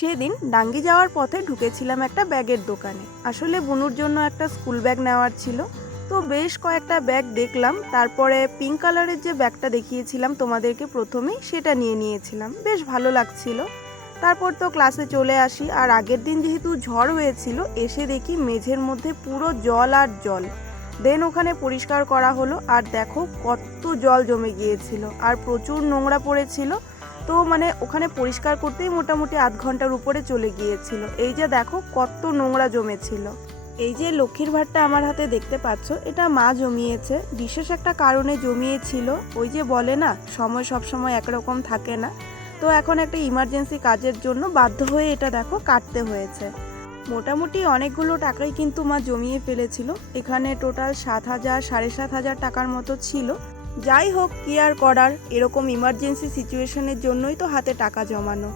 সেদিন ডাঙ্গি যাওয়ার পথে ঢুকেছিলাম একটা ব্যাগের দোকানে। আসলে বুনুর জন্য একটা স্কুল ব্যাগ নেওয়ার ছিল। তো বেশ কয়েকটা ব্যাগ দেখলাম, তারপরে পিঙ্ক কালারের যে ব্যাগটা দেখিয়েছিলাম তোমাদেরকে প্রথমেই, সেটা নিয়ে নিয়েছিলাম। বেশ ভালো লাগছিল। তারপর তো ক্লাসে চলে আসি, আর আগের দিন যেহেতু ঝড় হয়েছিল, এসে দেখি মেঝের মধ্যে পুরো জল আর জল। দেন ওখানে পরিষ্কার করা হলো, আর দেখো কত জল জমে গিয়েছিল আর প্রচুর নোংরা পড়েছিল। তো ওখানে পরিষ্কার করতেই মোটামুটি আধ ঘন্টার উপরে চলে গিয়েছিল। এই যে দেখো কত নোংরা জমেছিল। এই যে লক্ষ্মীর ভাঁড়টা আমার হাতে দেখতে পাচ্ছ, এটা মা জমিয়েছে। বিশেষ একটা কারণে জমিয়েছিল। ওই যে বলে না, সময় সব সময় একরকম থাকে না। তো এখন একটা ইমার্জেন্সি কাজের জন্য বাধ্য হয়ে এটা দেখো কাটতে হয়েছে। মোটামুটি অনেকগুলো টাকাই কিন্তু মা জমিয়ে ফেলেছিল। এখানে টোটাল 7,000 7,500 টাকার মতো ছিল। যাই হোক, কি আর করার, এরকম ইমার্জেন্সি সিচুয়েশনের জন্যই তো হাতে টাকা জমানো।